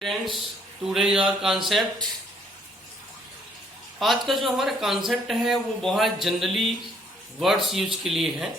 Friends, today your concept. आज का जो हमारा कॉन्सेप्ट है वो बहुत जनरली वर्ड्स यूज के लिए है।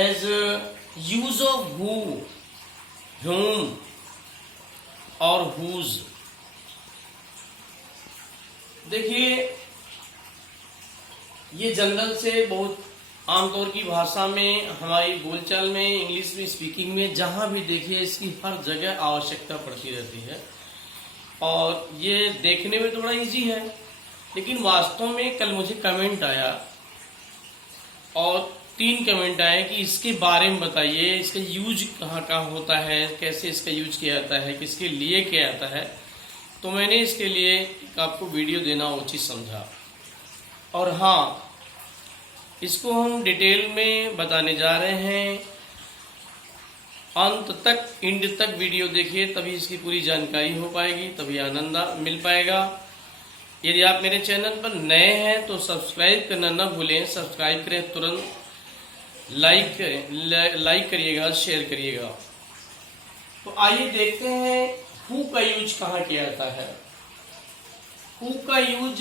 As use of who, whom और whose। देखिए, ये जनरल से बहुत आमतौर की भाषा में, हमारी बोलचाल में, इंग्लिश में, स्पीकिंग में, जहां भी देखिए इसकी हर जगह आवश्यकता पड़ती रहती है। और ये देखने में थोड़ा इजी है, लेकिन वास्तव में कल मुझे कमेंट आया और 3 कमेंट आए कि इसके बारे में बताइए, इसका यूज कहाँ कहाँ होता है, कैसे इसका यूज किया जाता है, किसके लिए किया जाता है। तो मैंने इसके लिए आपको वीडियो देना उचित समझा। और हाँ, इसको हम डिटेल में बताने जा रहे हैं। अंत तक, एंड तक वीडियो देखिए, तभी इसकी पूरी जानकारी हो पाएगी, तभी आनंद मिल पाएगा। यदि आप मेरे चैनल पर नए हैं तो सब्सक्राइब करना न भूलें। सब्सक्राइब करें, तुरंत लाइक करिएगा, शेयर करिएगा। तो आइए देखते हैं हु का यूज कहाँ किया जाता है। हु का यूज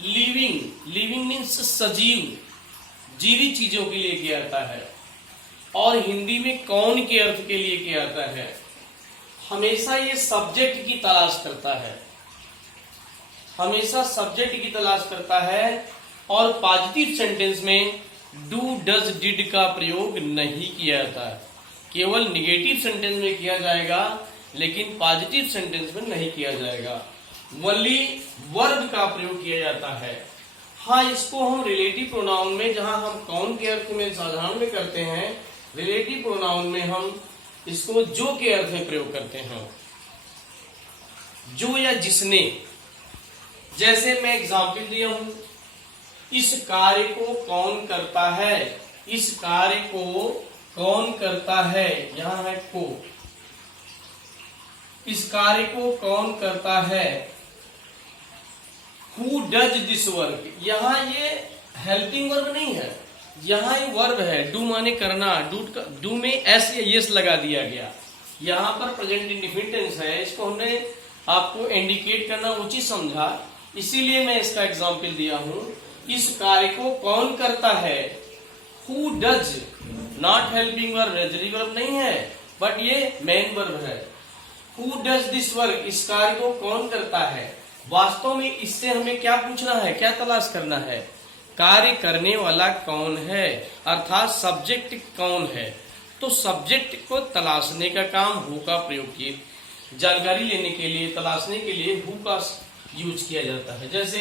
लिविंग मीन्स सजीव, जीवित चीजों के लिए किया जाता है। और हिंदी में कौन के अर्थ के लिए किया जाता है। हमेशा ये सब्जेक्ट की तलाश करता है, हमेशा सब्जेक्ट की तलाश करता है। और पॉजिटिव सेंटेंस में डू, डज, डिड का प्रयोग नहीं किया जाता है। केवल निगेटिव सेंटेंस में किया जाएगा, लेकिन पॉजिटिव सेंटेंस में नहीं किया जाएगा। ओनली वर्ब का प्रयोग किया जाता है। हाँ, इसको हम रिलेटिव प्रोनाउन में, जहां हम कौन के अर्थ में साधारण में करते हैं, रिलेटिव प्रोनाउन में हम इसको जो के अर्थ में प्रयोग करते हैं। जो या जिसने। जैसे मैं एग्जाम्पल दिया हूं, इस कार्य को कौन करता है, इस कार्य को कौन करता है, यहां है को। इस कार्य को कौन करता है। Who does this work? यहाँ ये हेल्पिंग वर्ब नहीं है, यहाँ ये वर्ब है। डू माने करना, डू में एस या यस लगा दिया गया। यहाँ पर प्रेजेंट इंडिफिनिट है, इसको हमने आपको इंडिकेट करना उचित समझा, इसीलिए मैं इसका एग्जाम्पल दिया हूं। इस कार्य को कौन करता है। Who does, not helping verb, रेजरी वर्ब नहीं है, बट ये मेन वर्ब है। Who does this work? इस कार्य को कौन करता है। वास्तव में इससे हमें क्या पूछना है, क्या तलाश करना है, कार्य करने वाला कौन है, अर्थात सब्जेक्ट कौन है। तो सब्जेक्ट को तलाशने का काम हु का प्रयोग किए, जानकारी लेने के लिए, तलाशने के लिए हु का यूज किया जाता है। जैसे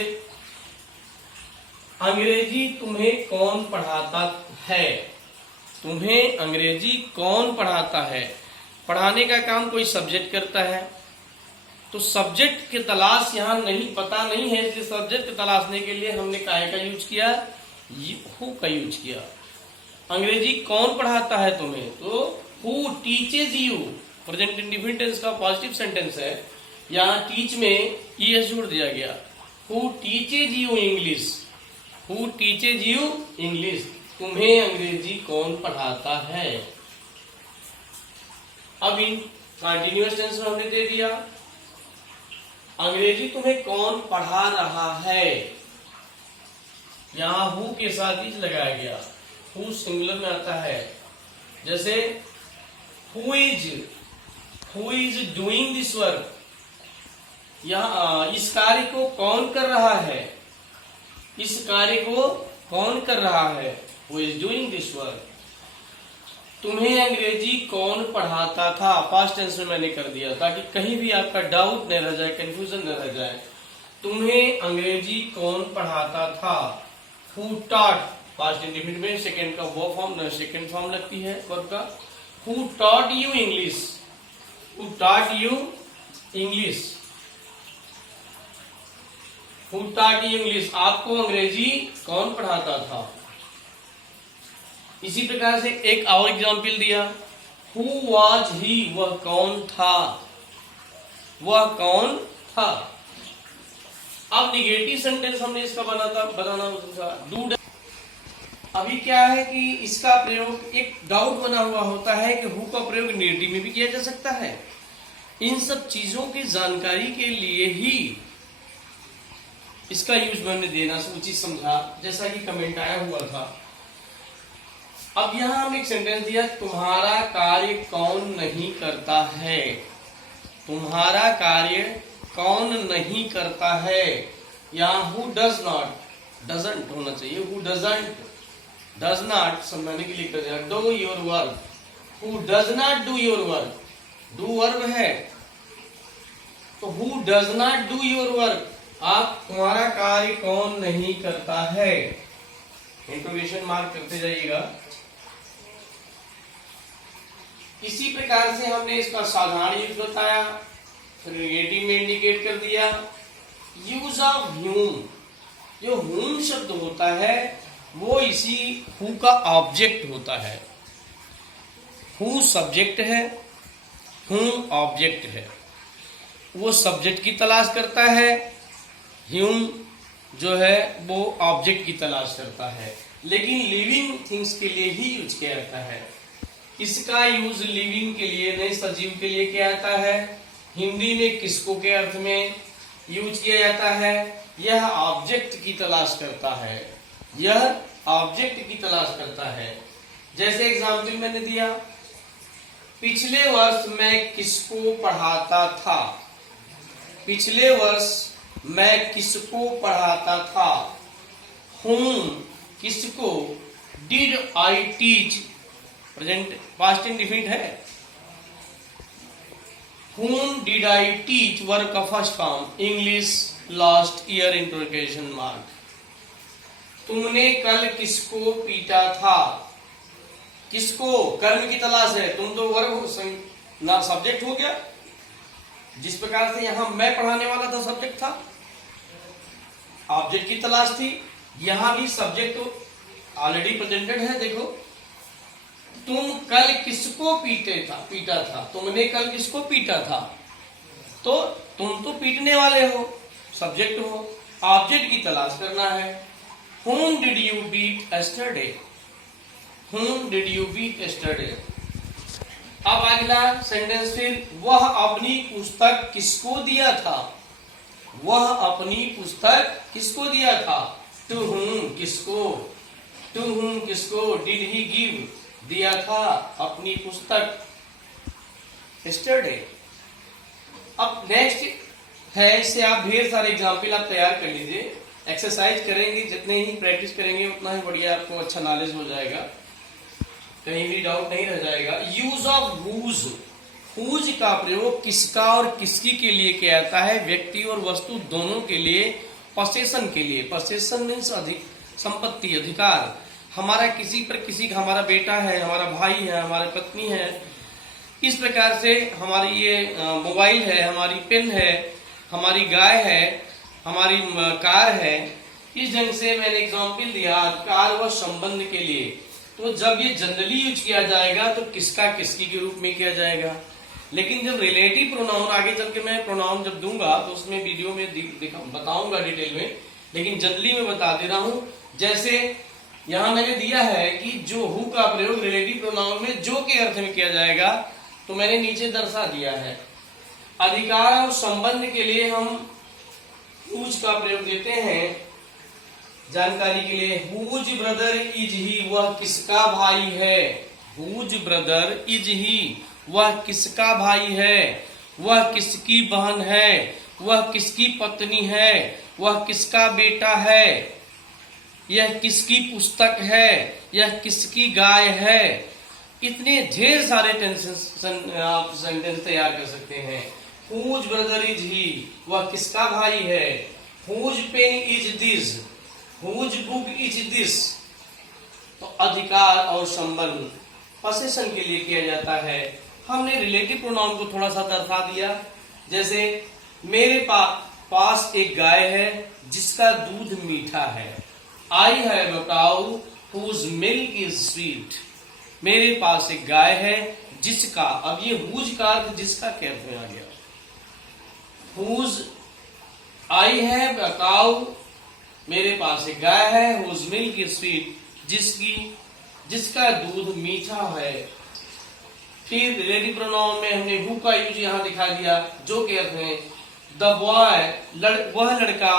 अंग्रेजी तुम्हें कौन पढ़ाता है। तुम्हें अंग्रेजी कौन पढ़ाता है। पढ़ाने का काम कोई सब्जेक्ट करता है, तो सब्जेक्ट की तलाश यहाँ नहीं, पता नहीं है, इसलिए सब्जेक्ट तलाशने के लिए हमने काय का यूज किया, हु का यूज किया। अंग्रेजी कौन पढ़ाता है तुम्हें, तो who teaches you, present indefinite tense का पॉजिटिव सेंटेंस है। यहाँ टीच में ईएस जोड़ दिया गया। Who teaches you English, who teaches you English, तुम्हें अंग्रेजी कौन पढ़ाता है। अब इन कंटिन्यूअस टेंस में हमने दे दिया, अंग्रेजी तुम्हें कौन पढ़ा रहा है। यहां हु के साथ इज लगाया गया, हु सिंगुलर में आता है। जैसे who is doing this work, इस कार्य को कौन कर रहा है, इस कार्य को कौन कर रहा है, who is doing this work. तुम्हें अंग्रेजी कौन पढ़ाता था, पास्ट टेंस में मैंने कर दिया ताकि कहीं भी आपका डाउट न रह जाए, कंफ्यूजन न रह जाए। तुम्हें अंग्रेजी कौन पढ़ाता था। हु टॉट, पास्ट इंडिफिनिट में सेकंड का वो फॉर्म, सेकंड फॉर्म लगती है वर्ब का। Who taught you English, who taught you English, who taught you English, आपको अंग्रेजी कौन पढ़ाता था। इसी प्रकार से एक और एग्जाम्पल दिया, हु वॉज ही, वह कौन था, वह कौन था। अब निगेटिव सेंटेंस हमने इसका बनाना डू। अभी क्या है कि इसका प्रयोग, एक डाउट बना हुआ होता है कि हु का प्रयोग निगेटिव में भी किया जा सकता है, इन सब चीजों की जानकारी के लिए ही इसका यूज मैंने देना उचित समझा, जैसा कि कमेंट आया हुआ था। अब यहां हम एक सेंटेंस दिया, तुम्हारा कार्य कौन नहीं करता है। तुम्हारा कार्य कौन नहीं करता है। यहां हु डज नॉट, डजंट होना चाहिए, हु डजंट, डज नॉट समझाने के लिए कर दिया, do your work. Who does not do your work, do verb है, तो who does not do your work, आप तुम्हारा कार्य कौन नहीं करता है। इंटरोगेशन मार्क करते जाइएगा। इसी प्रकार से हमने इसका साधारण यूज बताया, फिर नेगेटिव में इंडिकेट कर दिया। यूज ऑफ ह्यूम, जो ह्यूम शब्द होता है वो इसी हु का ऑब्जेक्ट होता है। हु सब्जेक्ट है, ह्यूम ऑब्जेक्ट है। वो सब्जेक्ट की तलाश करता है, ह्यूम जो है वो ऑब्जेक्ट की तलाश करता है, लेकिन लिविंग थिंग्स के लिए ही यूज किया जाता है। इसका यूज लिविंग के लिए नहीं, सजीव के लिए किया जाता है। हिंदी में किसको के अर्थ में यूज किया जाता है, यह ऑब्जेक्ट की तलाश करता है, यह ऑब्जेक्ट की तलाश करता है। जैसे एग्जाम्पल मैंने दिया, पिछले वर्ष मैं किसको पढ़ाता था। पिछले वर्ष मैं किसको पढ़ाता था। whom किसको, did I teach, present past indefinite है। whom did I teach verb का first form, English last year interrogation mark. तुमने कल किसको पीटा था। किसको, कर्म की तलाश है, तुम तो वर्ब ना सब्जेक्ट हो गया। जिस प्रकार से यहां मैं पढ़ाने वाला था सब्जेक्ट था, ऑब्जेक्ट की तलाश थी, यहां भी सब्जेक्ट ऑलरेडी प्रेजेंटेड है। देखो, तुम कल किसको पीटा था, तुमने कल किसको पीटा था, तो तुम तो पीटने वाले हो, सब्जेक्ट हो, ऑब्जेक्ट की तलाश करना है। whom did you beat yesterday, whom did you beat yesterday। अब अगला सेंटेंस, फिर वह अपनी पुस्तक किसको दिया था। वह अपनी पुस्तक किसको दिया था, टू whom किसको, टू whom किसको, डिड ही गिव दिया था अपनी पुस्तक yesterday। अब नेक्स्ट है, इससे आप ढेर सारे एग्जाम्पल आप तैयार कर लीजिए, एक्सरसाइज करेंगे, जितने ही प्रैक्टिस करेंगे उतना ही बढ़िया आपको अच्छा नॉलेज हो जाएगा, कहीं भी डाउट नहीं रह जाएगा। यूज ऑफ हुज, हुज का प्रयोग किसका और किसकी के लिए किया जाता है, व्यक्ति और वस्तु दोनों के लिए, पोसेशन के लिए। पोसेशन मीन्स संपत्ति, अधिकार। हमारा किसी पर, किसी का, हमारा बेटा है, हमारा भाई है, हमारी पत्नी है, इस प्रकार से हमारी ये मोबाइल है, हमारी पेन है, हमारी गाय है, हमारी कार है। इस ढंग से मैंने एग्जाम्पल दिया अधिकार व संबंध के लिए। तो जब ये जनरली यूज किया जाएगा तो किसका किसकी के रूप में किया जाएगा, लेकिन जब रिलेटिव प्रोनाउन, आगे चल के मैं प्रोनाउन जब दूंगा तो उसमें वीडियो में बताऊंगा डिटेल में, लेकिन जनरली मैं बता दे रहा हूं। जैसे यहां मैंने दिया है कि जो हु का प्रयोग रिलेटिव प्रोनाउन में जो के अर्थ में किया जाएगा, तो मैंने नीचे दर्शा दिया है। अधिकार और संबंध के लिए हम हुज का प्रयोग देते हैं जानकारी के लिए। हुज ब्रदर इज ही, वह किसका भाई है। हुज ब्रदर इज ही, वह किसका भाई है। वह किसकी बहन है, वह किसकी पत्नी है, वह किसका बेटा है। यह किसकी पुस्तक है, यह किसकी गाय है। इतने ढेर सारे आप सेंटेंस तैयार कर सकते हैं। हुज ब्रदर इज ही, वह किसका भाई है। Whose pen is this, whose book is this. तो अधिकार और संबंध पोसेशन के लिए किया जाता है। हमने रिलेटिव प्रोनाउन को थोड़ा सा दर्शा दिया। जैसे मेरे पास एक गाय है जिसका दूध मीठा है। I have a cow whose milk is sweet. मेरे पास एक गाय है जिसका, अब ये हुज का अर्थ जिसका क्या अर्थ में आ गया। Whose, I have a cow, मेरे पास एक गाय है, हुज मिल्क इज स्वीट, जिसका दूध मीठा है। फिर रिलेटिव प्रोनाउन में हमने हु का यूज यहाँ दिखा दिया, जो के अर्थ है द बॉय, वह लड़का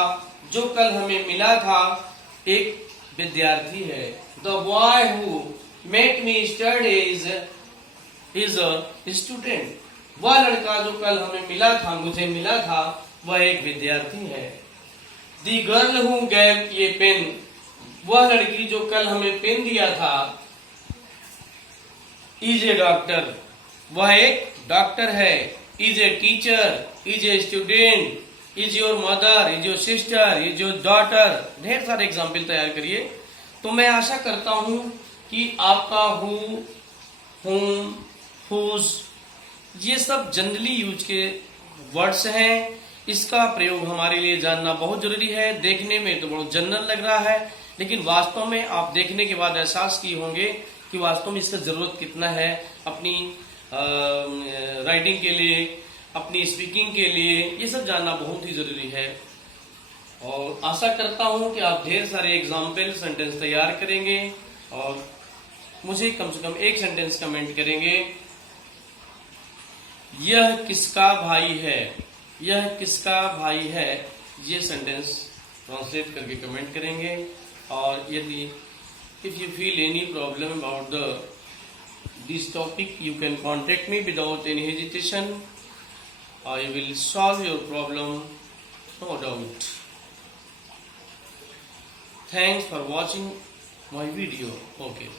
जो कल हमें मिला था एक विद्यार्थी है। The boy who met me studies is a student, वह लड़का जो कल हमें मिला था, मुझे मिला था, वह एक विद्यार्थी है। दी गर्ल हु गैव ये पेन, वह लड़की जो कल हमें पेन दिया था, इज ए डॉक्टर, वह एक डॉक्टर है। Is a teacher, is a student, is your mother, is your sister, is your daughter, ढेर सारे एग्जाम्पल तैयार करिए। तो मैं आशा करता हूं कि आपका हु, हुम, हुज ये सब जनरली यूज के वर्ड्स हैं। इसका प्रयोग हमारे लिए जानना बहुत जरूरी है। देखने में तो बहुत जनरल लग रहा है, लेकिन वास्तव में आप देखने के बाद एहसास किए होंगे कि वास्तव में इसका जरूरत कितना है अपनी राइटिंग के लिए, अपनी स्पीकिंग के लिए। ये सब जानना बहुत ही जरूरी है और आशा करता हूं कि आप ढेर सारे एग्जाम्पल सेंटेंस तैयार करेंगे और मुझे कम से कम एक सेंटेंस कमेंट करेंगे। यह किसका भाई है, यह किसका भाई है, ये सेंटेंस ट्रांसलेट करके कमेंट करेंगे। और यदि if you feel any problem about this topic, you can contact me without any hesitation. I will solve your problem, no doubt. Thanks for watching my video. Okay.